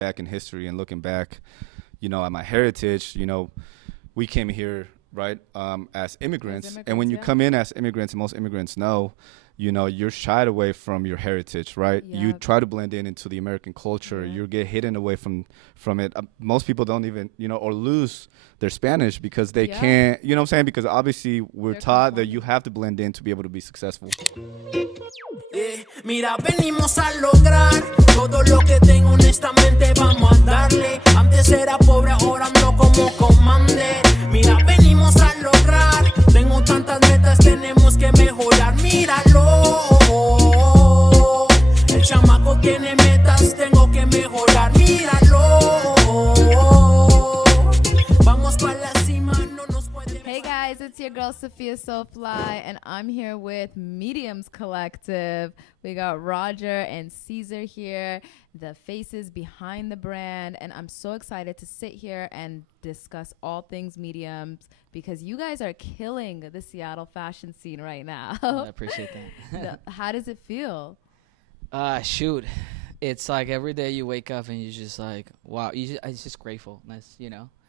back in history and looking back, at my heritage, we came here, right, as As immigrants. And immigrants, when you yeah. come in as immigrants, and most immigrants know, you're shied away from your heritage, right? You Yep. try to blend in into the American culture. Yep. You get hidden away from it. Most people don't even, or lose their Spanish because they Yeah. can't, you know what I'm saying? Because obviously we're They're taught that you conforming. have to blend in to be able to be successful. Mira, venimos a lograr todo lo que tengo, honestamente vamos a darle. Antes era pobre, ahora ando como commander. Mira, venimos a lograr. Tengo tantas metas, tenemos que mejorar. Míralo. El chamaco tiene metas, tengo que mejorar. Míralo. Vamos pa' la cima, no nos puede. Hey guys, it's your girl Safia So Fly, and I'm here with Mediums Collective. We got Roger and Caesar here, the faces behind the brand, and I'm so excited to sit here and discuss all things mediums because you guys are killing the Seattle fashion scene right now. I appreciate that. How does it feel? Shoot. It's like every day you wake up and you're just like, wow, it's just gratefulness,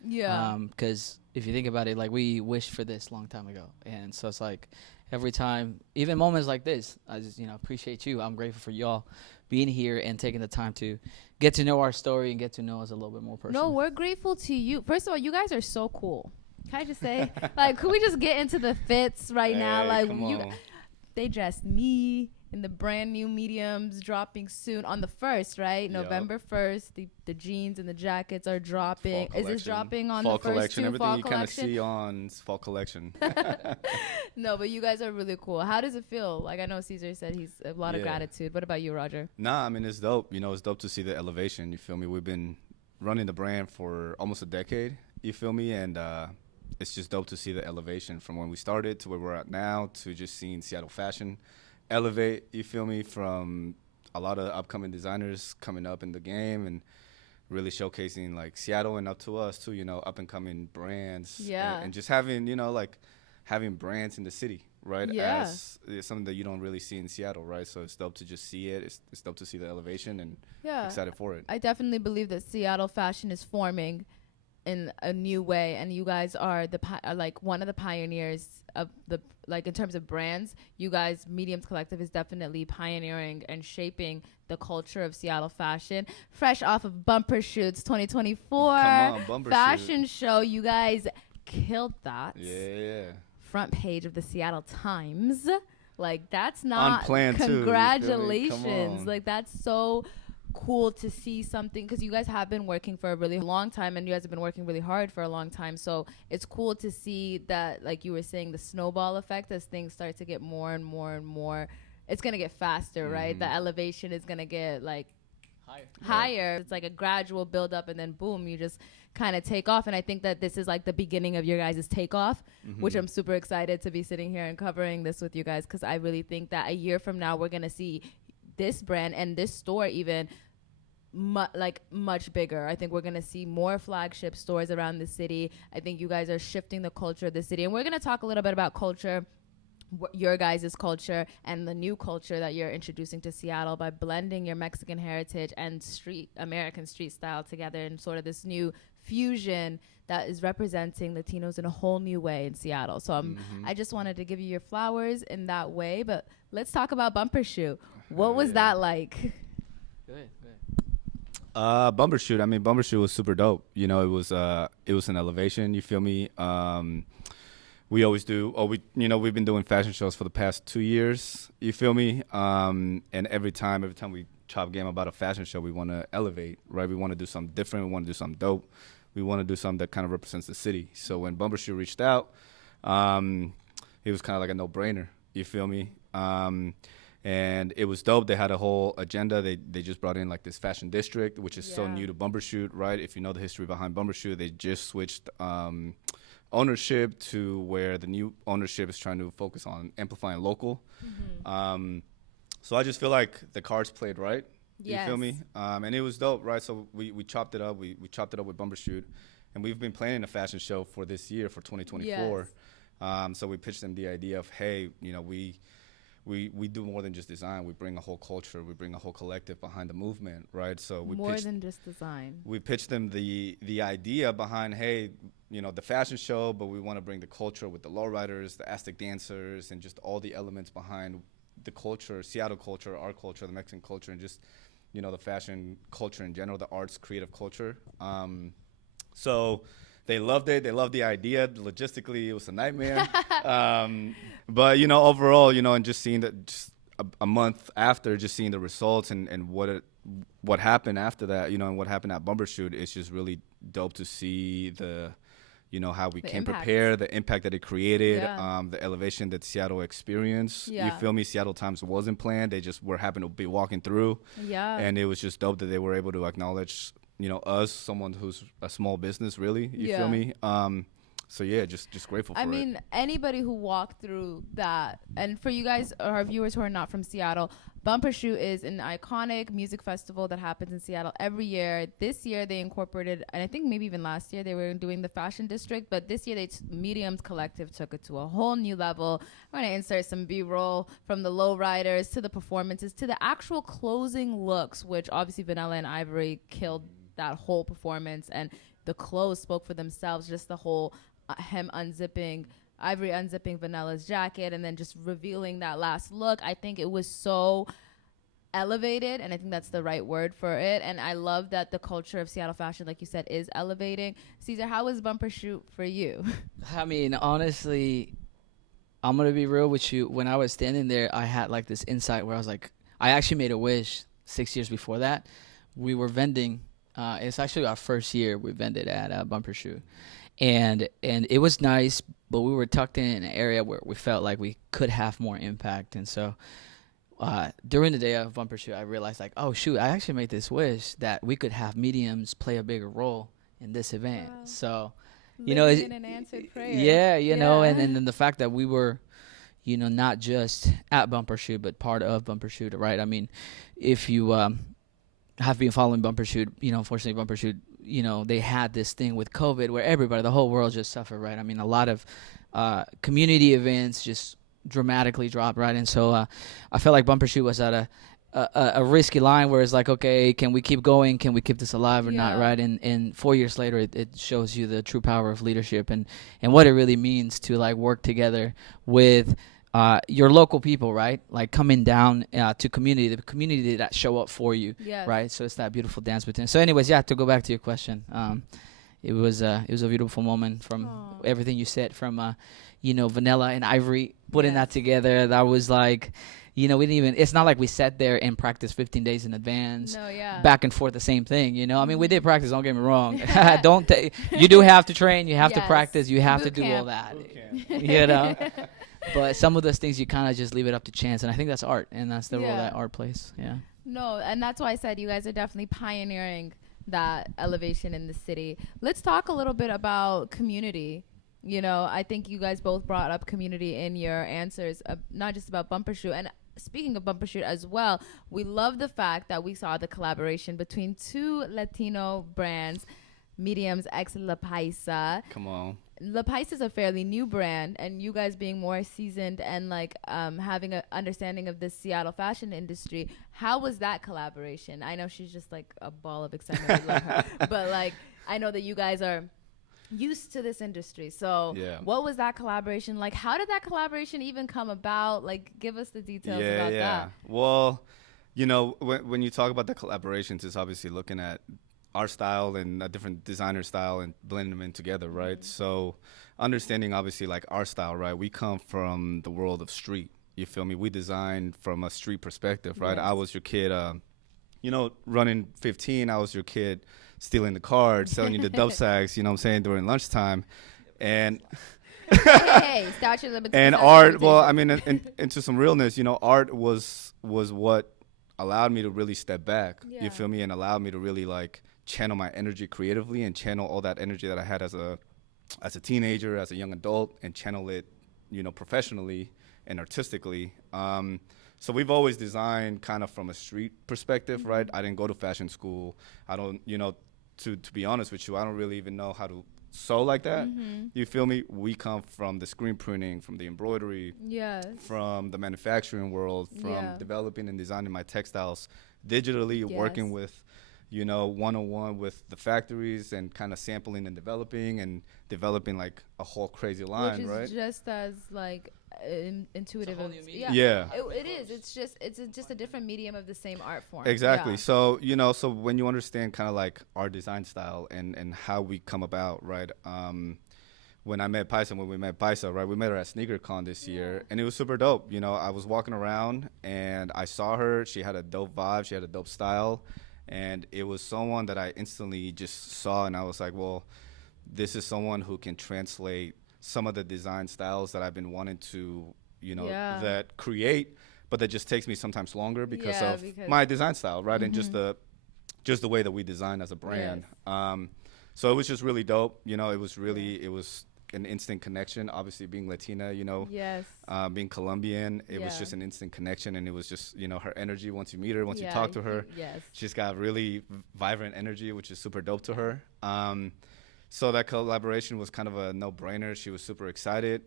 Yeah. Because if you think about it, like we wished for this long time ago. And so it's like every time, even moments like this, I just, appreciate you. I'm grateful for y'all being here and taking the time to get to know our story and get to know us a little bit more personally. No, we're grateful to you. First of all, you guys are so cool. Can I just say, like, could we just get into the fits right now? Hey, Like, come on. they dressed me in the brand new mediums dropping soon on the 1st, right? Yup. November 1st. The jeans and the jackets are dropping. Fall Is this collection. dropping on fall the first collection? two Everything fall you kind of collection? see on fall collection. No, but you guys are really cool. How does it feel? Like, I know Caesar said he's a lot of Yeah. gratitude. What about you, Roger? Nah, I mean, it's dope. It's dope to see the elevation. You feel me? We've been running the brand for almost a decade. You feel me? And it's just dope to see the elevation from when we started to where we're at now to just seeing Seattle fashion elevate. You feel me? From a lot of upcoming designers coming up in the game and really showcasing like Seattle and up to us too. Up and coming brands. Yeah. And just having like having brands in the city. Right, Yeah. as it's something that you don't really see in Seattle, right? So it's dope to just see it. It's dope to see the elevation and Yeah. excited for it. I definitely believe that Seattle fashion is forming in a new way, and you guys are like one of the pioneers of the, like, in terms of brands. You guys, Mediums Collective, is definitely pioneering and shaping the culture of Seattle fashion. Fresh off of Bumbershoots 2024 Come on, Bumbershoot. fashion show, you guys killed that. Yeah. Front page of the Seattle Times. Like, that's not Unplanned too, you feel me? Come congratulations. on. Like, that's so cool to see something, because you guys have been working for a really long time and you guys have been working really hard for a long time. So it's cool to see that, like you were saying, the snowball effect as things start to get more and more and more. It's going to get faster, right? The elevation is going to get like higher. It's like a gradual build up and then boom, you just kind of take off. And I think that this is like the beginning of your guys' takeoff, which I'm super excited to be sitting here and covering this with you guys, because I really think that a year from now we're going to see this brand and this store even much bigger. I think we're going to see more flagship stores around the city. I think you guys are shifting the culture of the city, and we're going to talk a little bit about culture, your guys' culture and the new culture that you're introducing to Seattle by blending your Mexican heritage and American street style together in sort of this new fusion that is representing Latinos in a whole new way in Seattle. So I just wanted to give you your flowers in that way, but let's talk about Bumbershoot. What was that like? Good. Bumbershoot. I mean, Bumbershoot was super dope. It was an elevation. You feel me? We always do. We've been doing fashion shows for the past 2 years. You feel me? And every time we chop game about a fashion show, we want to elevate, right? We want to do something different. We want to do something dope. We want to do something that kind of represents the city. So when Bumbershoot reached out, it was kind of like a no-brainer. You feel me? And it was dope. They had a whole agenda. They just brought in like this fashion district, which is so new to Bumbershoot, right? If you know the history behind Bumbershoot, they just switched ownership to where the new ownership is trying to focus on amplifying local. So I just feel like the cards played right. You feel me? And it was dope, right? So we chopped it up. We chopped it up with Bumbershoot, and we've been planning a fashion show for this year, for 2024. So we pitched them the idea of, hey, we do more than just design. We bring a whole culture. We bring a whole collective behind the movement, right? So we More than just design. we pitch them the idea behind, hey, the fashion show, but we want to bring the culture with the lowriders, the Aztec dancers, and just all the elements behind the culture, Seattle culture, our culture, the Mexican culture, and just the fashion culture in general, the arts, creative culture. So they loved it. They loved the idea. Logistically, it was a nightmare. But overall, and just seeing that, just a month after, just seeing the results and what happened after that, and what happened at Bumbershoot, it's just really dope to see how we came prepared, the impact that it created, the elevation that Seattle experienced. Yeah. You feel me? Seattle Times wasn't planned. They just were happened to be walking through. Yeah. And it was just dope that they were able to acknowledge, us, someone who's a small business, really. You feel me? So yeah, just grateful for it. I mean, anybody who walked through that, and for you guys, or our viewers who are not from Seattle, Bumbershoot is an iconic music festival that happens in Seattle every year. This year they incorporated, and I think maybe even last year they were doing the fashion district, but this year Mediums Collective took it to a whole new level. I'm going to insert some B-roll from the lowriders to the performances to the actual closing looks, which obviously Vanilla and Ivory killed that whole performance, and the clothes spoke for themselves. Just the whole him unzipping, Ivory unzipping Vanilla's jacket and then just revealing that last look. I think it was so elevated, and I think that's the right word for it. And I love that the culture of Seattle fashion, like you said, is elevating. Cesar, how was Bumbershoot for you? I mean, honestly, I'm going to be real with you. When I was standing there, I had like this insight where I was like, I actually made a wish 6 years before that. We were vending. It's actually our first year we vended at Bumbershoot. And it was nice, but we were tucked in an area where we felt like we could have more impact. And so during the day of Bumbershoot, I realized like, oh, shoot, I actually made this wish that we could have mediums play a bigger role in this event. Wow. So, it's an answered prayer. Yeah, and then the fact that we were, not just at Bumbershoot, but part of Bumbershoot, right? I mean, if you have been following Bumbershoot, unfortunately Bumbershoot, they had this thing with COVID where everybody, the whole world just suffered, right? I mean, a lot of community events just dramatically dropped, right? And so I felt like Bumbershoot was at a risky line where it's like, okay, can we keep going? Can we keep this alive or not, right? And 4 years later, it shows you the true power of leadership and what it really means to like work together with your local people, right? Like coming down to the community that show up for you, right? So it's that beautiful dance between. So anyways, to go back to your question, it was a beautiful moment from everything you said, from Vanilla and Ivory putting that together. That was like, we didn't even, it's not like we sat there and practiced 15 days in advance, back and forth the same thing, I mean, we did practice, don't get me wrong. You do have to train, you have to practice, you have to do all that, But some of those things you kind of just leave it up to chance, and I think that's art, and that's the role that art plays. No, and that's why I said you guys are definitely pioneering that elevation in the city. Let's talk a little bit about community. I think you guys both brought up community in your answers, not just about Bumbershoot. And speaking of Bumbershoot as well, we love the fact that we saw the collaboration between two Latino brands, Mediums X La Paisa. Come on. La Paisa is a fairly new brand, and you guys being more seasoned and like having an understanding of the Seattle fashion industry, how was that collaboration? I know she's just like a ball of excitement. We love her. But like, I know that you guys are used to this industry. So what was that collaboration like? How did that collaboration even come about? Like, give us the details about that. Well, when you talk about the collaborations, it's obviously looking at our style and a different designer style and blending them in together, right? So understanding obviously like our style, right? We come from the world of street, you feel me? We design from a street perspective, right? I was your kid, running 15, I was your kid stealing the cards, selling you the dub sacks, during lunchtime. And hey, statute of limitations. And art, well, I mean, into some realness, art was what allowed me to really step back, you feel me? And allowed me to really like channel my energy creatively and channel all that energy that I had as a teenager, as a young adult, and channel it, professionally and artistically. So we've always designed kind of from a street perspective, right? I didn't go to fashion school. I don't, to be honest with you, I don't really even know how to sew like that. You feel me? We come from the screen printing, from the embroidery, Yes. from the manufacturing world, from developing and designing my textiles digitally, working with, you know, one-on-one with the factories and kind of sampling and developing like a whole crazy line, which is right? just as like intuitive. whole new medium. It is. It's just a different medium of the same art form. Exactly. So, you know, so when you understand kind of like our design style and how we come about, right? When I met Paisa, when we met Paisa, right, we met her at SneakerCon this year, and it was super dope. You know, I was walking around, and I saw her. She had a dope vibe. She had a dope style, and it was someone that I instantly just saw, and I was like, well, this is someone who can translate some of the design styles that I've been wanting to, you know, that create, but that just takes me sometimes longer because of my design style, right, and just the way that we design as a brand. So it was just really dope. You know, it was an instant connection. Obviously, being Latina, you know, being Colombian, it was just an instant connection, and it was just, you know, her energy. Once you meet her, once you talk to her, she's got really vibrant energy, which is super dope to her. So that collaboration was kind of a no-brainer. She was super excited.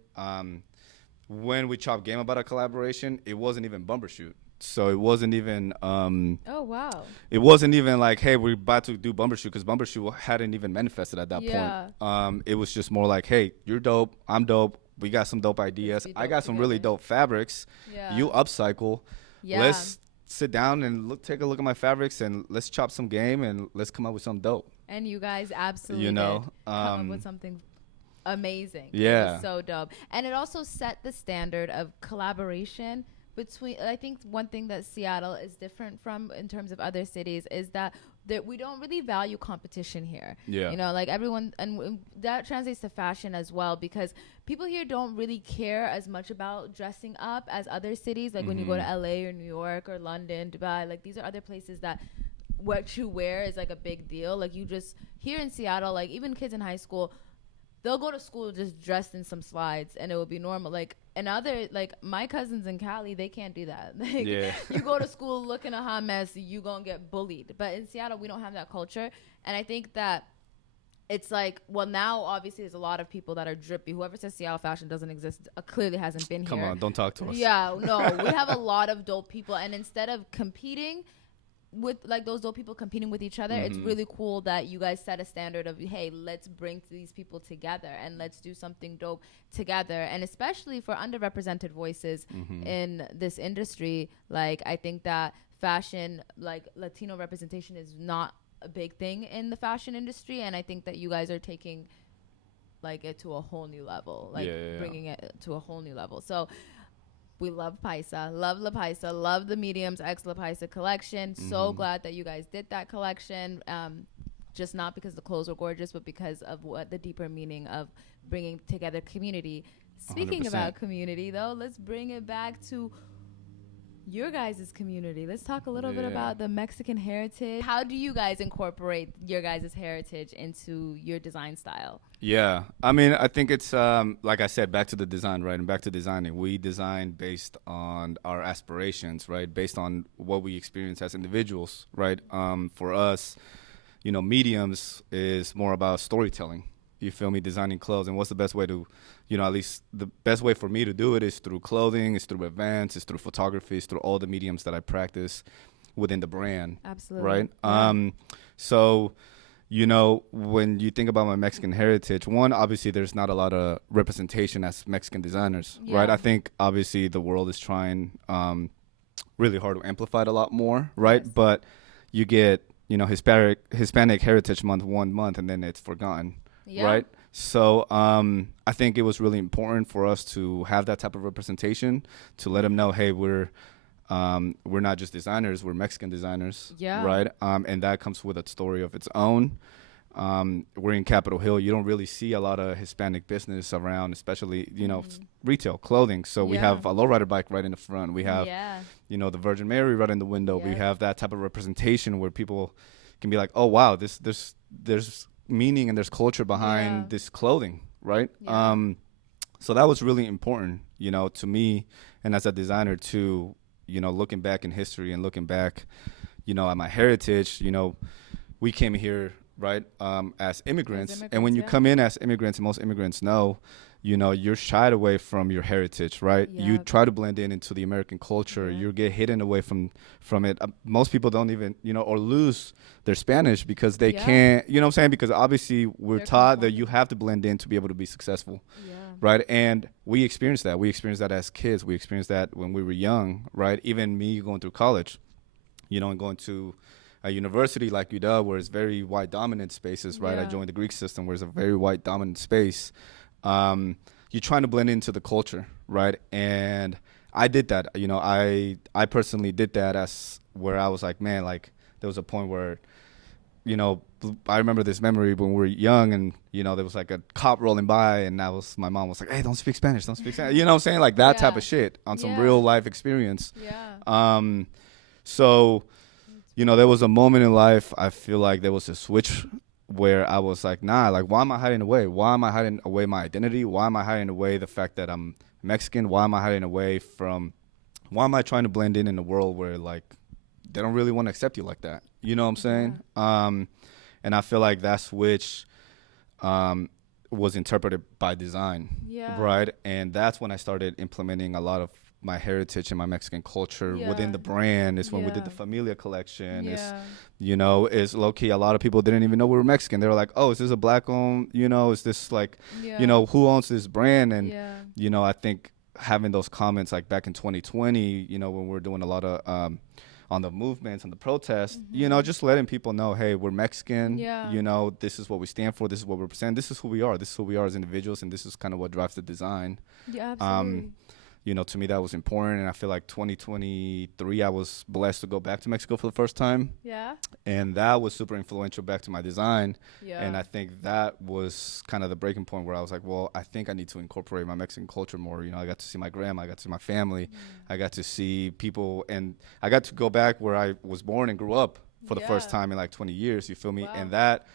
When we chopped game about a collaboration, it wasn't even Bumbershoot. So it wasn't even oh wow. It wasn't even like, hey, we're about to do Bumbershoot, because Bumbershoot hadn't even manifested at that point. It was just more like, hey, you're dope, I'm dope, we got some dope ideas. I got some really dope fabrics. You upcycle. Let's sit down and take a look at my fabrics, and let's chop some game, and let's come up with something dope. And you guys absolutely did come up with something amazing. Yeah. It was so dope. And it also set the standard of collaboration between, I think one thing that Seattle is different from in terms of other cities is that we don't really value competition here. You know, like everyone, and that translates to fashion as well, because people here don't really care as much about dressing up as other cities. Like when you go to LA or New York or London, Dubai, like these are other places that what you wear is like a big deal. Like you just, here in Seattle, like even kids in high school, they'll go to school just dressed in some slides and it will be normal. Like, and other, like my cousins in Cali, they can't do that. Like you go to school looking a hot mess, you gonna get bullied. But in Seattle, we don't have that culture. And I think that it's like, well, now obviously there's a lot of people that are drippy. Whoever says Seattle fashion doesn't exist clearly hasn't been here. Come on, don't talk to us. Yeah, no, we have a lot of dope people. And instead of competing with like those dope people competing with each other, it's really cool that you guys set a standard of, hey, let's bring these people together and let's do something dope together. And especially for underrepresented voices in this industry, like I think that fashion, like Latino representation is not a big thing in the fashion industry, and I think that you guys are taking like it to a whole new level, like bringing it to a whole new level. So we love Paisa, love La Paisa, love the Mediums X La Paisa collection. So glad that you guys did that collection. Just not because the clothes were gorgeous, but because of what the deeper meaning of bringing together community. Speaking 100%. about community, though, let's bring it back to your guys' community. Let's talk a little bit about the Mexican heritage. How do you guys incorporate your guys' heritage into your design style? Yeah, I mean, I think it's like I said, back to the design, right? And back to designing. We design based on our aspirations, right? Based on what we experience as individuals, right? For us, you know, mediums is more about storytelling. You feel me? Designing clothes, and what's the best way to, you know, at least the best way for me to do it is through clothing, it's through events, it's through photography, it's through all the mediums that I practice within the brand. Absolutely. Right? Yeah. So, you know, when you think about my Mexican heritage, one, obviously there's not a lot of representation as Mexican designers, right? I think obviously the world is trying really hard to amplify it a lot more, right? Yes. But you get, you know, Hispanic Heritage Month 1 month, and then it's forgotten, right? So I think it was really important for us to have that type of representation, to let them know, hey, we're not just designers, we're Mexican designers, right? And that comes with a story of its own. We're in Capitol Hill. You don't really see a lot of Hispanic business around, especially, you know, retail, clothing. So we have a lowrider bike right in the front. We have, you know, the Virgin Mary right in the window. We have that type of representation where people can be like, oh, wow, there's meaning and there's culture behind this clothing, right? So that was really important, you know, to me and as a designer too, you know, looking back in history and looking back, you know, at my heritage. You know, we came here right? As immigrants, and immigrants, when you yeah. come in as immigrants, and most immigrants know, you know, you're shied away from your heritage, right? You Yep. try to blend in into the American culture. Yeah. You get hidden away from it. Most people don't even, you know, or lose their Spanish because they Yeah. can't, you know what I'm saying? Because obviously we're They're taught that you conforming. have to blend in to be able to be successful, Yeah. right? And we experienced that. We experienced that as kids. We experienced that when we were young, right? Even me going through college, you know, and going to a university like UW where it's very white dominant spaces, right? I Yeah. joined the Greek system where it's a very white dominant space. You're trying to blend into the culture, right? And I did that. You know, I personally did that as where I was like, man, like there was a point where, you know, I remember this memory when we were young and, you know, there was like a cop rolling by and my mom was like, hey, don't speak Spanish, don't speak Spanish. You know what I'm saying? Like that type Yeah. of shit on some Yeah. real life experience. Yeah. So, you know, there was a moment in life, I feel like there was a switch where I was like, nah, like, why am I hiding away? Why am I hiding away my identity? Why am I hiding away the fact that I'm Mexican? Why am I hiding away why am I trying to blend in a world where, like, they don't really want to accept you like that? You know what I'm saying? And I feel like that switch was interpreted by design, Yeah. right? And that's when I started implementing a lot of my heritage and my Mexican culture within Yeah. the brand. Is when we did Yeah. the Familia collection. Is, Yeah. you know, is low key. A lot of people didn't even know we were Mexican. They were like, "Oh, is this a black owned? You know, is this like, Yeah. you know, who owns this brand?" And Yeah. you know, I think having those comments like back in 2020, you know, when we were doing a lot of on the movements and the protests, you know, just letting people know, hey, we're Mexican. Yeah. You know, this is what we stand for. This is what we represent. This is who we are. This is who we are as individuals, and this is kind of what drives the design. Yeah. Absolutely. You know, to me that was important, and I feel like 2023 I was blessed to go back to Mexico for the first time, Yeah. and that was super influential back to my design. Yeah. And I think that was kind of the breaking point where I was like, well, I think I need to incorporate my Mexican culture more. You know, I got to see my grandma, I got to see my family, I got to see people, and I got to go back where I was born and grew up for the first Yeah. time in like 20 years, you feel me? Wow. And that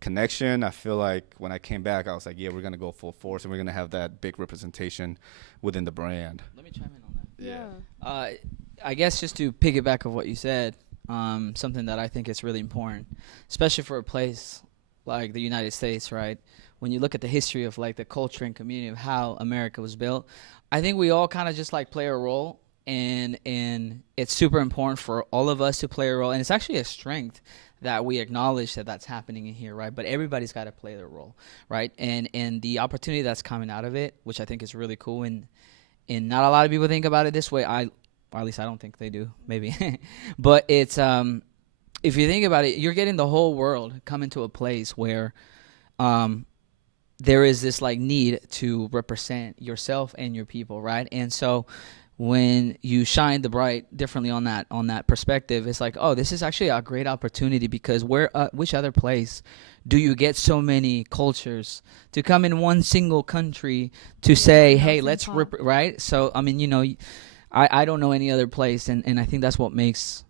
connection, I feel like when I came back, I was like, yeah, we're going to go full force and we're going to have that big representation within the brand. Let me chime in on that. Yeah. I guess just to piggyback of what you said, something that I think is really important, especially for a place like the United States, right? When you look at the history of like the culture and community of how America was built, I think we all kind of just like play a role, and it's super important for all of us to play a role, and it's actually a strength that we acknowledge that that's happening in here, right? But everybody's got to play their role, right? And the opportunity that's coming out of it, which I think is really cool, and not a lot of people think about it this way. Or at least I don't think they do, maybe. But it's if you think about it, you're getting the whole world come into a place where there is this like need to represent yourself and your people, right? And so when you shine the bright differently on that perspective, it's like, oh, this is actually a great opportunity, because which other place do you get so many cultures to come in one single country to say, hey, let's right? So I mean, you know, I don't know any other place, and I think that's what makes,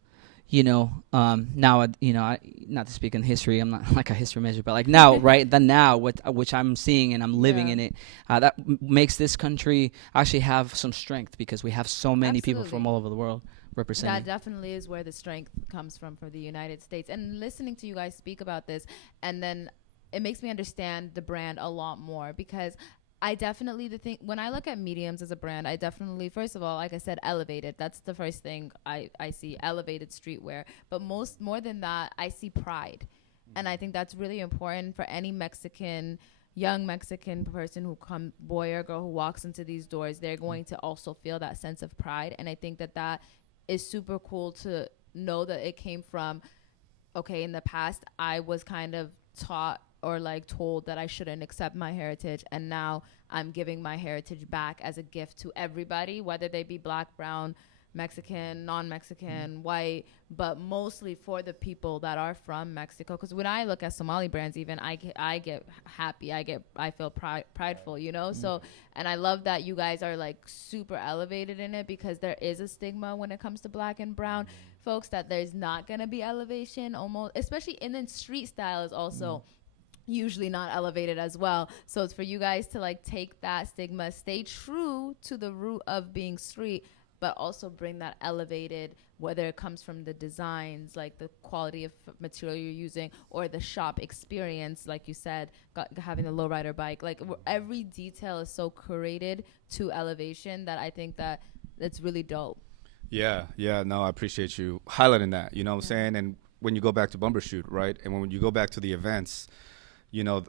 you know, now, you know, not to speak in history, I'm not like a history major, but like now, right, the now, which I'm seeing and I'm living in it, that makes this country actually have some strength, because we have so many people from all over the world representing. That definitely is where the strength comes from for the United States. And listening to you guys speak about this, and then it makes me understand the brand a lot more, because I definitely when I look at Mediums as a brand, I definitely, first of all, like I said, elevated. That's the first thing I see, elevated streetwear. But more than that, I see pride. And I think that's really important for any young Mexican person boy or girl who walks into these doors. They're going to also feel that sense of pride. And I think that is super cool to know that it came from, okay, in the past, I was kind of taught or like told that I shouldn't accept my heritage, and now I'm giving my heritage back as a gift to everybody, whether they be black, brown, Mexican, non-Mexican, white, but mostly for the people that are from Mexico. Because when I look at Somali brands, even I get happy, I feel prideful, you know. So, and I love that you guys are like super elevated in it, because there is a stigma when it comes to black and brown folks, that there's not gonna be elevation, almost, especially, and then street style is also usually not elevated as well. So it's for you guys to like take that stigma, stay true to the root of being street, but also bring that elevated whether it comes from the designs, like the quality of material you're using, or the shop experience, like you said, having the lowrider bike, like every detail is so curated to elevation that I think that it's really dope. Yeah, no, I appreciate you highlighting that. You know what I'm saying? And when you go back to Bumbershoot, right? And when you go back to the events,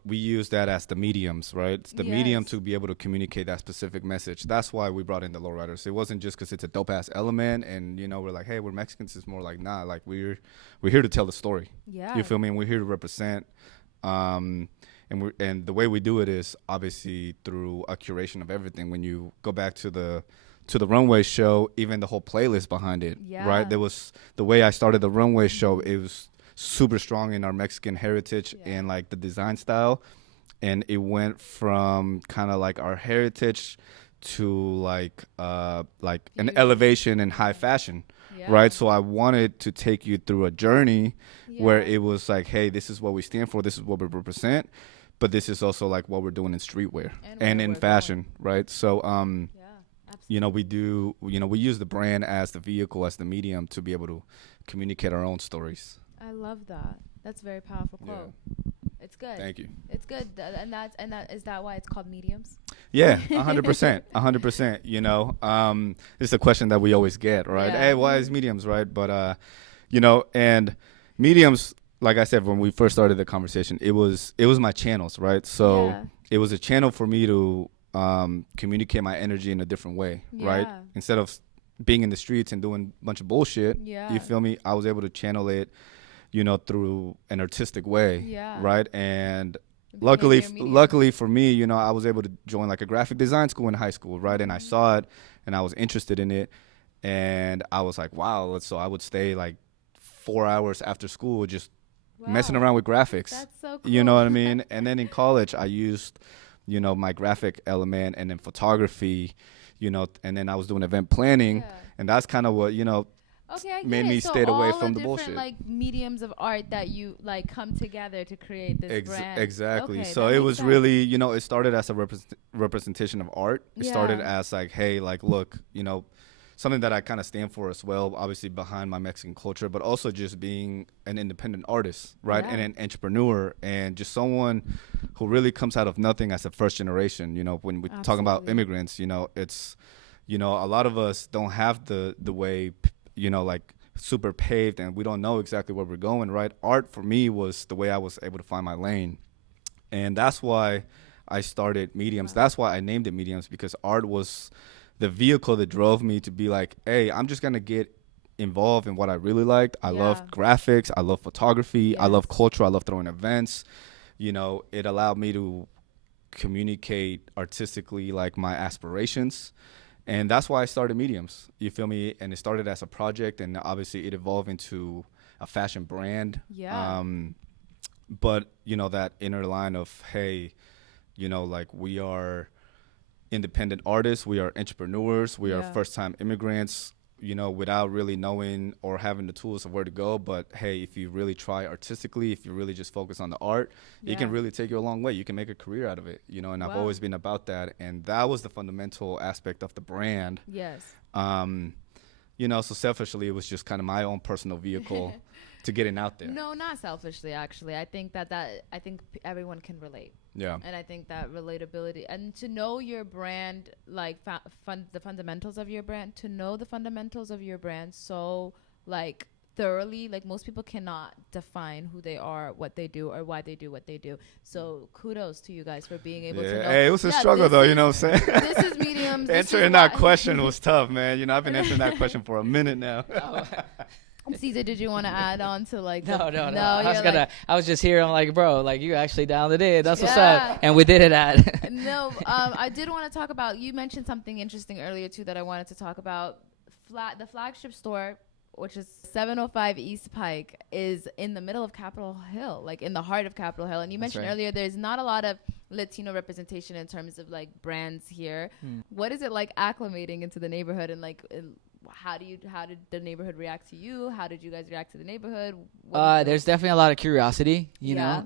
we use that as the mediums, right? It's the medium to be able to communicate that specific message. That's why we brought in the lowriders. It wasn't just because it's a dope ass element, and we're like, hey, we're Mexicans. It's more like, nah, like we're here to tell the story. Yeah, you feel me? And we're here to represent. And the way we do it is obviously through a curation of everything. When you go back to the runway show, even the whole playlist behind it, right? There was the way I started the runway show. It was super strong in our Mexican heritage and like the design style, and it went from kind of like our heritage to like an elevation in high fashion, right? So I wanted to take you through a journey where it was like, hey, this is what we stand for, this is what we represent, but this is also like what we're doing in streetwear and in fashion, right? So we use the brand as the vehicle, as the medium to be able to communicate our own stories. I love that. That's a very powerful quote. It's good. Thank you. It's good. Is that why it's called mediums? Yeah, 100%. 100%. It's a question that we always get, right? Hey, why is mediums, right? But and mediums, like I said, when we first started the conversation, it was my channels, right? So it was a channel for me to communicate my energy in a different way, right? Instead of being in the streets and doing a bunch of bullshit, you feel me? I was able to channel it, through an artistic way, right? And luckily for me, I was able to join like a graphic design school in high school, right? And I saw it, and I was interested in it, and I was like, wow. So I would stay like 4 hours after school just messing around with graphics. That's so cool. You know what I mean? And then in college, I used, my graphic element, and then photography, and then I was doing event planning, and that's kind of what, made me stay away from the bullshit. Like mediums of art that you like come together to create this brand. Exactly. Okay, so it was really, it started as a representation of art. It started as like, hey, like, look, something that I kind of stand for as well, obviously behind my Mexican culture, but also just being an independent artist, right? And an entrepreneur, and just someone who really comes out of nothing as a first generation. When we're talking about immigrants, it's, a lot of us don't have the way, like super paved, and we don't know exactly where we're going, right? Art for me was the way I was able to find my lane. And that's why I started mediums. That's why I named it mediums, because art was the vehicle that drove me to be like, hey, I'm just going to get involved in what I really liked. I love graphics. I love photography. I love culture. I love throwing events. It allowed me to communicate artistically like my aspirations. And that's why I started mediums. You feel me? And it started as a project, and obviously it evolved into a fashion brand. But, that inner line of, hey, like we are independent artists, we are entrepreneurs, we are first-time immigrants, without really knowing or having the tools of where to go. But hey, if you really try artistically, if you really just focus on the art, it can really take you a long way. You can make a career out of it, and I've always been about that. And that was the fundamental aspect of the brand. So selfishly, it was just kind of my own personal vehicle to getting out there. No, not selfishly, actually. I think I think everyone can relate. And I think that relatability, and to know your brand, like the fundamentals of your brand, to know the fundamentals of your brand so like thoroughly, like most people cannot define who they are, what they do, or why they do what they do. So kudos to you guys for being able to know. Hey, it was a struggle though, you know what I'm saying? This is mediums. Answering that question was tough, man. I've been answering that question for a minute now. Caesar, did you want to add on to like No. I was just here. I'm like, bro, like you actually downed it. That's what's up. And we did it at. No, I did want to talk about, you mentioned something interesting earlier too that I wanted to talk about. The flagship store, which is 705 East Pike, is in the middle of Capitol Hill, like in the heart of Capitol Hill. And you mentioned earlier there's not a lot of Latino representation in terms of like brands here. What is it like acclimating into the neighborhood, and like how did the neighborhood react to you? How did you guys react to the neighborhood? There's definitely a lot of curiosity, you know.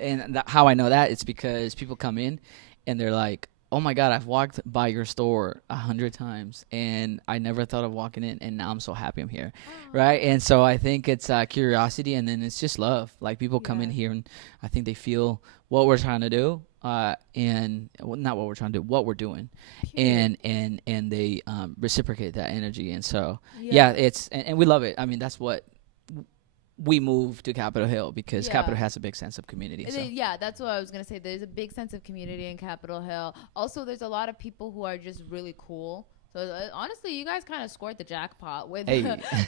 And how I know that, it's because people come in and they're like, oh my God, I've walked by your store 100 times and I never thought of walking in, and now I'm so happy I'm here. Right. And so I think it's curiosity, and then it's just love. Like people come in here and I think they feel what we're trying to do, and not what we're trying to do, what we're doing, and they reciprocate that energy. And so it's and we love it. I mean, that's what we moved to Capitol Hill, because Capitol has a big sense of community. So. Yeah, that's what I was gonna say. There's a big sense of community in Capitol Hill. Also, there's a lot of people who are just really cool. So honestly, you guys kind of scored the jackpot with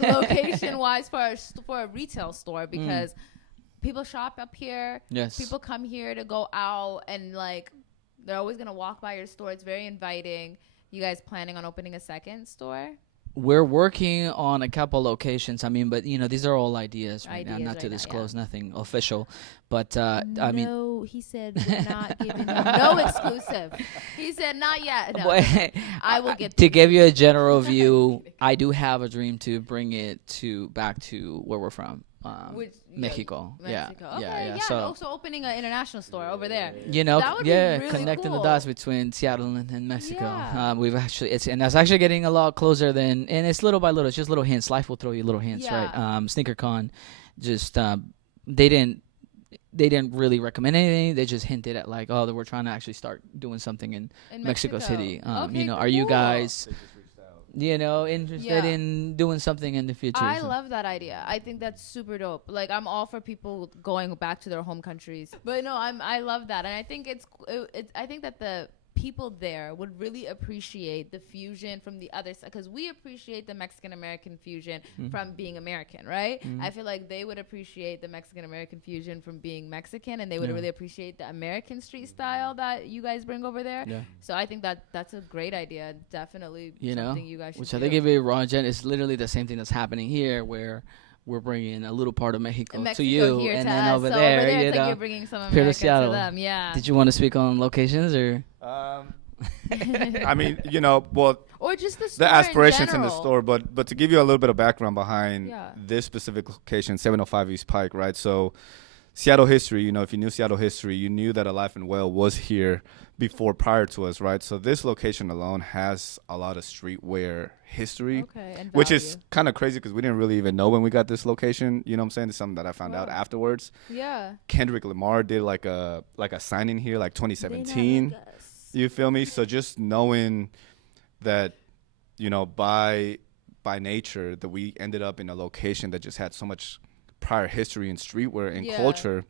location-wise for a retail store, because people shop up here. Yes. People come here to go out, and like they're always gonna walk by your store. It's very inviting. You guys planning on opening a second store? We're working on a couple locations. I mean, but these are all ideas right now, not to disclose nothing official. But I mean, no, he said we're not giving you no exclusive. He said not yet. No, I will get to give you a general view. I do have a dream to bring it back to where we're from. Mexico. Yeah. Okay, so also opening an international store over there. That would be really connecting cool. the dots between Seattle and Mexico. We've actually and that's actually getting a lot closer and it's little by little. It's just little hints. Life will throw you little hints, right? SneakerCon, just they didn't really recommend anything. They just hinted at like, we're trying to actually start doing something in Mexico City. Are you guys interested in doing something in the future? I love that idea. I think that's super dope. Like, I'm all for people going back to their home countries. But no, I love that. And I think I think that the people there would really appreciate the fusion from the other side, because we appreciate the Mexican-American fusion from being American, right? I feel like they would appreciate the Mexican-American fusion from being Mexican, and they would really appreciate the American street style that you guys bring over there. So I think that's a great idea. Definitely something you guys should do. I think if it raw gen, it's literally the same thing that's happening here, where we're bringing a little part of Mexico to you, and then over there, it's like you're bringing some America to them. Yeah. Did you want to speak on locations or? I mean, well, or just the aspirations in the store, but to give you a little bit of background behind this specific location, 705 East Pike, right? So Seattle history, if you knew Seattle history, you knew that Alive and Well was here prior to us, right? So this location alone has a lot of streetwear history, which is kind of crazy because we didn't really even know when we got this location. You know what I'm saying? It's something that I found out afterwards. Yeah. Kendrick Lamar did like a signing here, like 2017. You feel me? So just knowing that, by nature that we ended up in a location that just had so much prior history in streetwear and culture.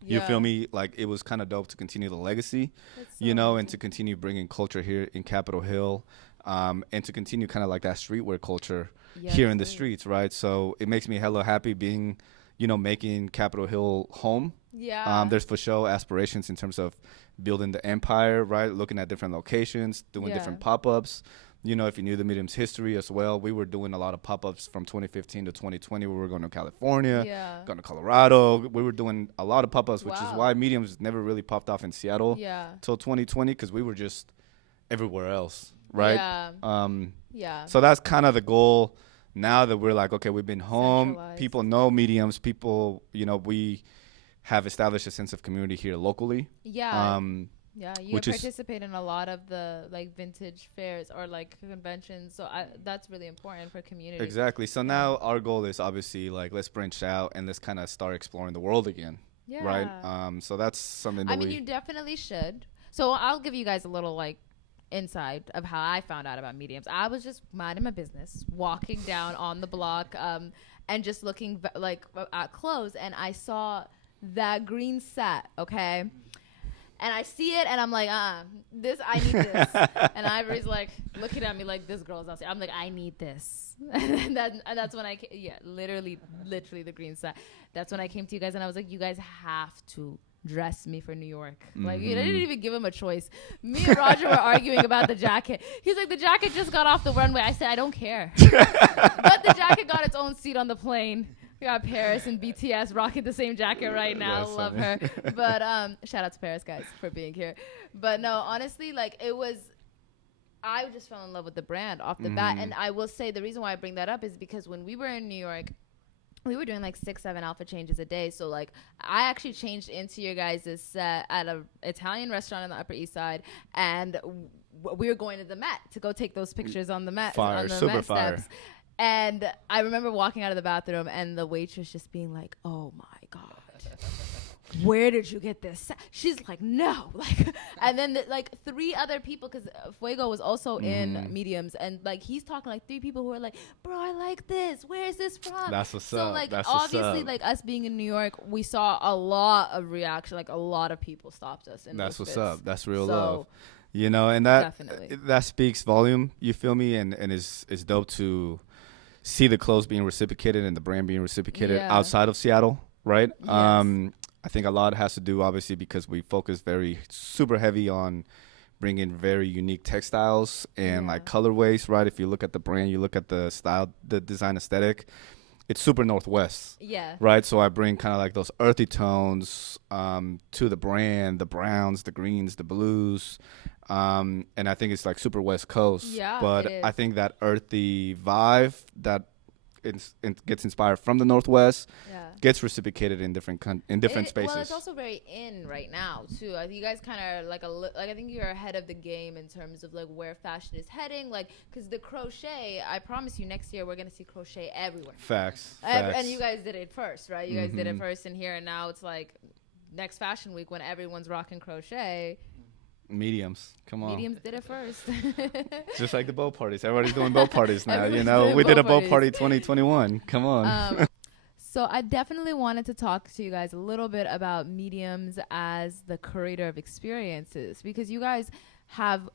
You feel me? Like, it was kind of dope to continue the legacy, and to continue bringing culture here in Capitol Hill, and to continue kind of like that streetwear culture here in the streets, right? So it makes me hella happy being, making Capitol Hill home. Yeah. There's for sure aspirations in terms of building the empire, right? Looking at different locations, doing different pop-ups. If you knew the medium's history as well, we were doing a lot of pop-ups from 2015 to 2020. We were going to California, going to Colorado. We were doing a lot of pop-ups, which is why mediums never really popped off in Seattle till 2020, because we were just everywhere else, right? So that's kind of the goal now that we're like, okay, we've been home. People know mediums. People, we have established a sense of community here locally. Yeah. You participate in a lot of the like vintage fairs or like conventions, so that's really important for community. Exactly. So now our goal is obviously like, let's branch out and let's kind of start exploring the world again. Yeah. Right. So that's something that you definitely should. So I'll give you guys a little like insight of how I found out about mediums. I was just minding my business, walking down on the block, and just looking like at clothes, and I saw that green set. Okay. And I see it, and I'm like, I need this. And Ivory's like looking at me like, this girl's outside. I'm like, I need this. and that's when literally the green set. That's when I came to you guys, and I was like, you guys have to dress me for New York. Like, you didn't even give him a choice. Me and Roger were arguing about the jacket. He's like, the jacket just got off the runway. I said, I don't care. But the jacket got its own seat on the plane. We got Paris and BTS rocking the same jacket right now. That's Love funny. Her. But shout out to Paris, guys, for being here. But no, honestly, like, I just fell in love with the brand off the bat. And I will say the reason why I bring that up is because when we were in New York, we were doing like 6-7 outfit changes a day. So like I actually changed into your guys' set at a Italian restaurant on the Upper East Side, and we were going to the Met to go take those pictures on the Met. Fire, on the super Met fire. steps. And I remember walking out of the bathroom and the waitress just being like, "Oh my God, where did you get this?" She's like, "No," like, and then like 3 other people, because Fuego was also in mediums, and like he's talking like 3 people who are like, "Bro, I like this. Where is this from?" That's what's so up. like That's what's obviously up. like us being in New York, we saw a lot of reaction. Like a lot of people stopped us. In That's those what's fits. up. That's real So, love. You know, and that Definitely. that speaks volume. You feel me? And it's dope to see the clothes being reciprocated and the brand being reciprocated Yeah. outside of Seattle, right? Yes. I think a lot has to do obviously because we focus very super heavy on bringing very unique textiles and like colorways, right? If you look at the brand, you look at the style, the design aesthetic, it's super Northwest. Yeah. Right, so I bring kind of like those earthy tones to the brand, the browns, the greens, the blues, and I think it's like super West Coast. Yeah, but it is. I think that earthy vibe that gets inspired from the Northwest Yeah. gets reciprocated in different spaces. Well, it's also very in right now too. You guys kind of like like I think you're ahead of the game in terms of like where fashion is heading. Like, because the crochet, I promise you, next year we're gonna see crochet everywhere. Facts. And you guys did it first, right? You guys did it Mhm. first in here, and now it's like next fashion week when everyone's rocking crochet. Mediums, come on. Mediums did it first. Just like the boat parties. Everybody's doing boat parties now. Everyone's You know, doing we did a boat boat party 2021. Come on. So I definitely wanted to talk to you guys a little bit about mediums as the curator of experiences, because you guys have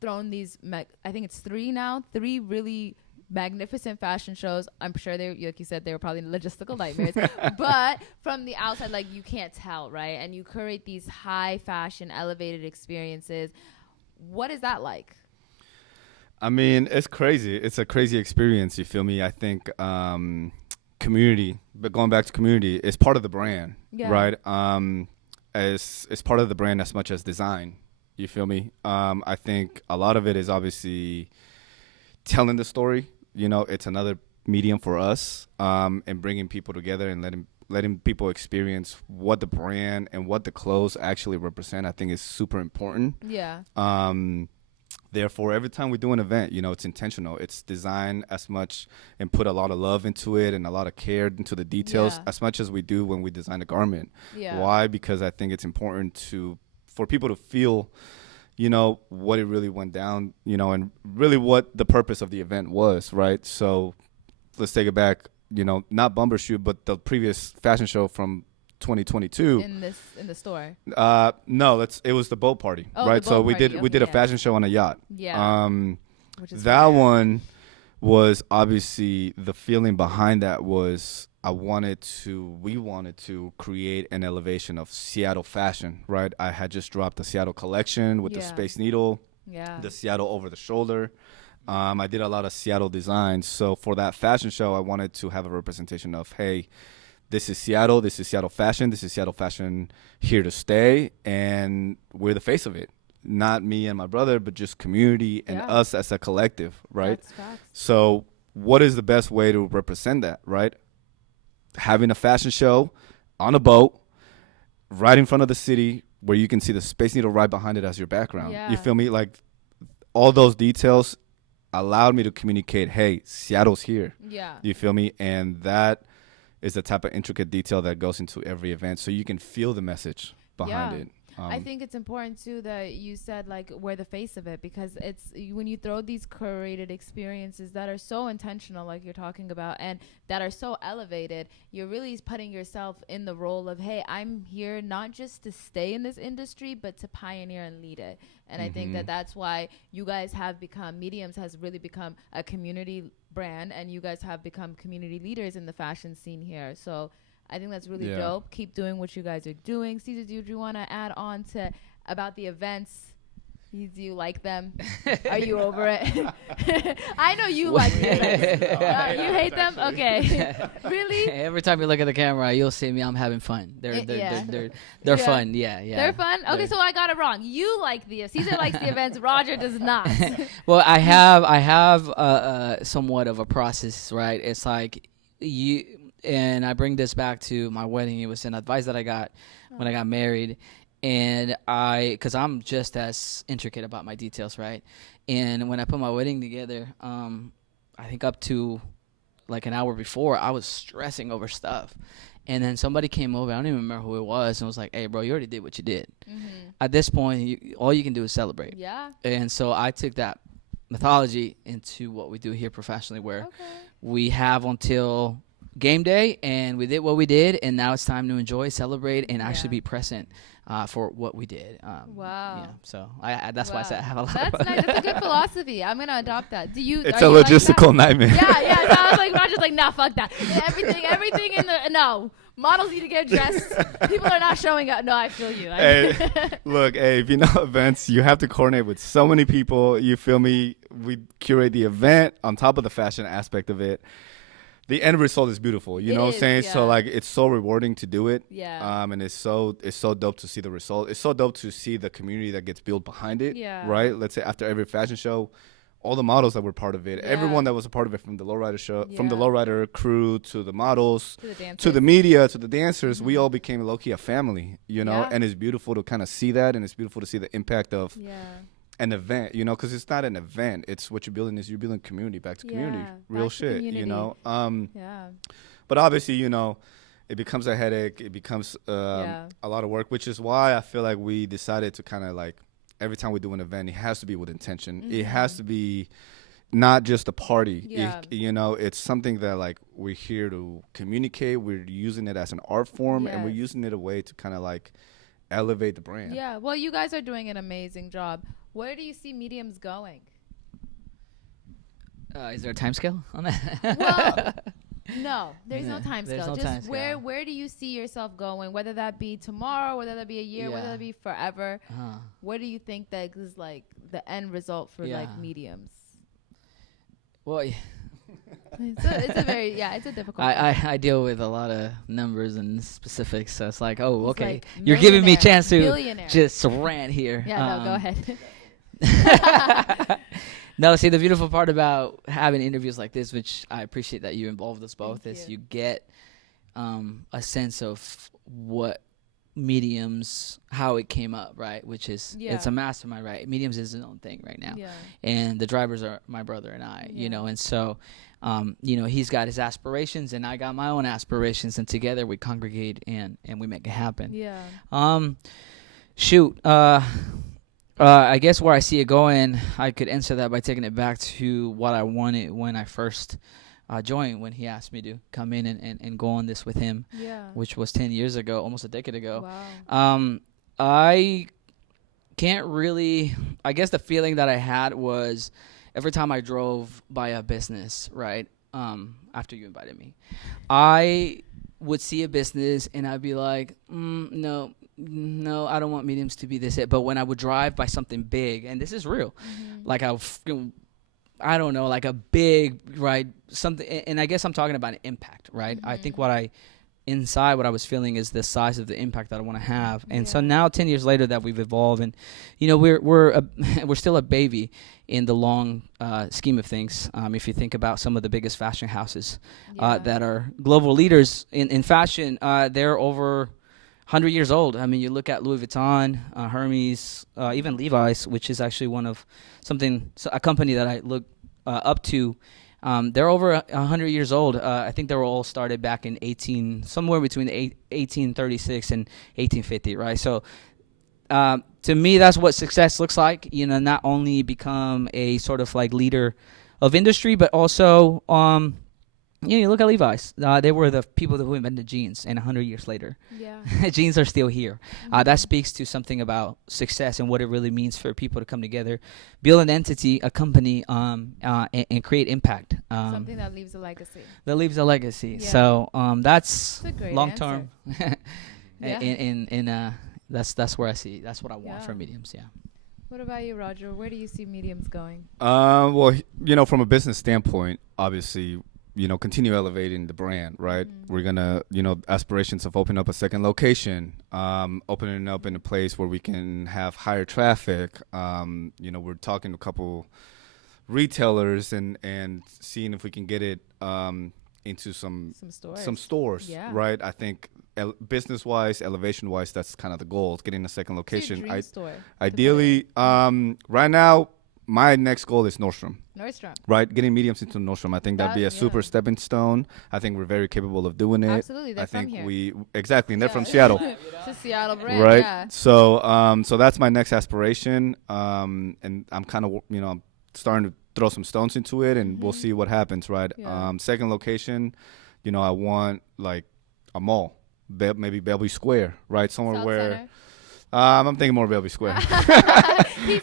thrown these, I think it's 3 really magnificent fashion shows. I'm sure they, like you said, they were probably logistical nightmares, but from the outside, like you can't tell, right? And you curate these high fashion, elevated experiences. What is that like? I mean, it's crazy. It's a crazy experience. You feel me? I think community, but going back to community, is part of the brand, right? It's part of the brand as much as design. You feel me? I think a lot of it is obviously telling the story. You know, it's another medium for us, and bringing people together and letting people experience what the brand and what the clothes actually represent. I think is super important. Yeah. Therefore, every time we do an event, you know, it's intentional. It's designed as much and put a lot of love into it and a lot of care into the details as much as we do when we design a garment. Yeah. Why? Because I think it's important for people to feel, you know, what it really went down, you know, and really what the purpose of the event was, right? So let's take it back, you know, not Bumbershoot, but the previous fashion show from 2022. In the store. No, it was the boat party, Oh, right? the So boat we party. did Okay, a yeah. fashion show on a yacht. Yeah. Which is That fire. one was obviously the feeling behind that was we wanted to create an elevation of Seattle fashion, right? I had just dropped the Seattle collection with the Space Needle, the Seattle over the shoulder. I did a lot of Seattle designs. So for that fashion show, I wanted to have a representation of, hey, this is Seattle fashion. This is Seattle fashion here to stay. And we're the face of it. Not me and my brother, but just community and us as a collective, right? That's facts. So what is the best way to represent that, right? Having a fashion show on a boat right in front of the city where you can see the Space Needle right behind it as your background. Yeah. You feel me? Like all those details allowed me to communicate, hey, Seattle's here. Yeah. You feel me? And that is the type of intricate detail that goes into every event so you can feel the message behind it. I think it's important too that you said like we're the face of it, because it's when you throw these curated experiences that are so intentional, like you're talking about, and that are so elevated, you're really putting yourself in the role of, hey, I'm here not just to stay in this industry, but to pioneer and lead it. And I think that that's why you guys have become, Mediums has really become a community brand, and you guys have become community leaders in the fashion scene here. So I think that's really dope. Keep doing what you guys are doing. Caesar, do you want to add on to about the events? Do you like them? Are you over it? I know you like the events. You hate them? Okay. Really? Every time you look at the camera, you'll see me. I'm having fun. They're Yeah. fun. Yeah. They're fun? Okay, so I got it wrong. You like Caesar likes the events. Roger does not. Well, I have somewhat of a process, right? It's like and I bring this back to my wedding. It was an advice that I got when I got married. And because I'm just as intricate about my details, right? And when I put my wedding together, I think up to like an hour before, I was stressing over stuff. And then somebody came over, I don't even remember who it was, and was like, hey, bro, you already did what you did. At this point, all you can do is celebrate. Yeah. And so I took that mythology into what we do here professionally, where we have until game day, and we did what we did, and now it's time to enjoy, celebrate, and actually be present for what we did. Wow. Yeah, so that's why I said I have a lot That's of nice. That's a good philosaphy. I'm going to adopt that. It's a logistical nightmare. Yeah. So I was like, Roger's like, nah, fuck that. Everything in the, no. Models need to get dressed. People are not showing up. No, I feel you. Look, if you know events, you have to coordinate with so many people. You feel me? We curate the event on top of the fashion aspect of it. The end result is beautiful. You know what I'm saying? Yeah. So, like, it's so rewarding to do it. Yeah. And it's so dope to see the result. It's so dope to see the community that gets built behind it. Yeah. Right? Let's say after every fashion show, all the models that were part of it, everyone that was a part of it, from the lowrider show, from the lowrider crew to the models, to the media, to the dancers, we all became low-key a family, you know? And it's beautiful to kind of see that, and it's beautiful to see the impact of an event, you know, because it's not an event. It's what you're building is you're building community, back to community, real shit, you know? But obviously, you know, it becomes a headache. It becomes a lot of work, which is why I feel like we decided to kind of like, every time we do an event, it has to be with intention. It has to be not just a party. You know, it's something that like we're here to communicate. We're using it as an art form, and we're using it a way to kind of like elevate the brand. Yeah. Well, you guys are doing an amazing job. Where do you see mediums going? Is there a time scale on that? Well, no, there's no time There's scale. no Just time scale. where do you see yourself going? Whether that be tomorrow, whether that be a year, whether that be forever. Where do you think that is like the end result for like mediums? Well, it's a very it's a difficult. I deal with a lot of numbers and specifics, so it's like, oh, okay, like you're giving me a chance to billionaire. just rant here. Yeah, no, go ahead. No, see, the beautiful part about having interviews like this, which I appreciate that you involved us both, is you get a sense of what mediums, how it came up, right? Which is, it's a mastermind, right? Mediums is its own thing right now. And the drivers are my brother and I, you know, and so, you know, he's got his aspirations and I got my own aspirations, and together we congregate and we make it happen. I guess where I see it going, I could answer that by taking it back to what I wanted when I first joined, when he asked me to come in and go on this with him, which was 10 years ago, almost a decade ago. Wow. I can't really, I guess the feeling that I had was every time I drove by a business, right, after you invited me, I would see a business and I'd be like, no, I don't want mediums to be this it. But when I would drive by something big, and this is real, like I don't know, like a big, right, something, and I guess I'm talking about an impact, right? I think what I was feeling is the size of the impact that I want to have. And so now 10 years later that we've evolved, and you know, we're still a baby in the long scheme of things. If you think about some of the biggest fashion houses that are global leaders in fashion, they're over 100 years old. I mean, you look at Louis Vuitton, Hermes, even Levi's, which is actually a company that I look up to. They're over 100 years old. I think they were all started back in somewhere between 1836 and 1850, right? So to me, that's what success looks like. You know, not only become a sort of like leader of industry, but also you look at Levi's. They were the people who invented jeans, and 100 years later, jeans are still here. That speaks to something about success and what it really means for people to come together, build an entity, a company, and create impact. Something that leaves a legacy. So that's long term. That's where I see. That's what I want for mediums. Yeah. What about you, Roger? Where do you see mediums going? Well, you know, from a business standpoint, obviously, you know, continue elevating the brand, right? We're going to, you know, aspirations of opening up a second location, opening up in a place where we can have higher traffic. You know, we're talking to a couple retailers and seeing if we can get it into some stores. Yeah. right? I think business-wise, elevation-wise, that's kind of the goal, getting a second location. Dream store. Ideally, right now, my next goal is Nordstrom. Right, getting mediums into Nordstrom. I think that'd be a super stepping stone. I think we're very capable of doing it. Absolutely, they're I think from here. And they're from Seattle. It's a Seattle brand, right? Yeah. So that's my next aspiration. And I'm kind of I'm starting to throw some stones into it, and we'll see what happens. Right. Yeah. Second location, I want like a mall, maybe Bellevue Square, right? Somewhere South where. Center. I'm thinking more Bellevue Square.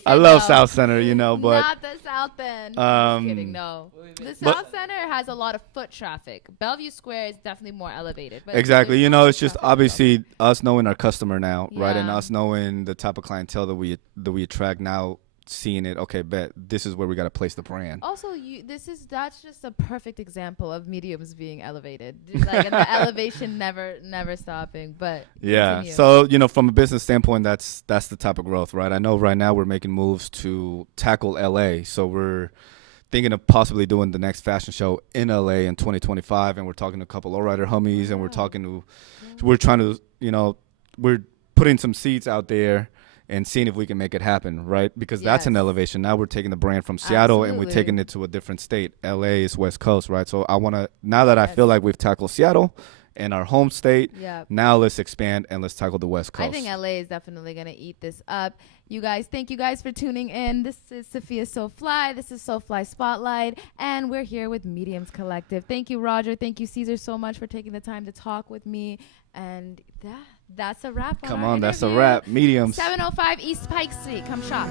I love South Center, but not the South End. Just kidding, no. The South Center has a lot of foot traffic. Bellevue Square is definitely more elevated. But exactly. It's just obviously us knowing our customer now, right, and Yeah. us knowing the type of clientele that we attract now. Seeing it, okay, bet this is where we got to place the brand. Also, that's just a perfect example of mediums being elevated, like and the elevation never stopping. But yeah, continue. so from a business standpoint, that's the type of growth, right? I know right now we're making moves to tackle LA, so we're thinking of possibly doing the next fashion show in LA in 2025, and we're talking to a couple lowrider homies, and we're trying to, we're putting some seeds out there and seeing if we can make it happen, right? Because that's an elevation. Now we're taking the brand from Seattle and we're taking it to a different state. LA is West Coast, right? So I want to, now that I feel like we've tackled Seattle and our home state, now let's expand and let's tackle the West Coast. I think LA is definitely going to eat this up. You guys, thank you guys for tuning in. This is Safia So Fly. This is So Fly Spotlight. And we're here with Mediums Collective. Thank you, Roger. Thank you, Caesar, so much for taking the time to talk with me. And that's a wrap. Come on, that's a wrap. Mediums. 705 East Pike St. Come shop.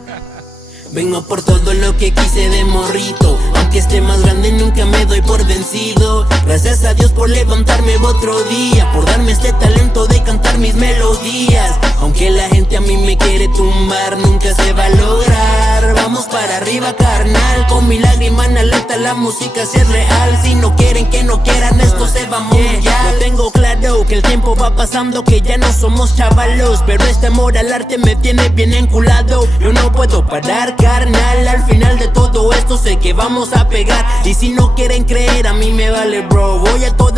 Vengo por todo lo que quise de morrito. Aunque esté más grande nunca me doy por vencido. Gracias a Dios por levantarme otro día, por darme este talento de cantar mis melodías. Aunque la gente a mí me quiere tumbar, nunca se va a lograr. Vamos para arriba, carnal. Con mi lágrima en alerta, la música sí es real. Si no quieren que no quieran, esto se va mundial. Lo tengo claro que el tiempo va pasando, que ya no somos chavalos, pero este amor al arte me tiene bien enculado. Yo no puedo parar, carnal. Al final de todo esto sé que vamos a pegar. Y si no quieren creer, a mí me vale, bro. Voy a toda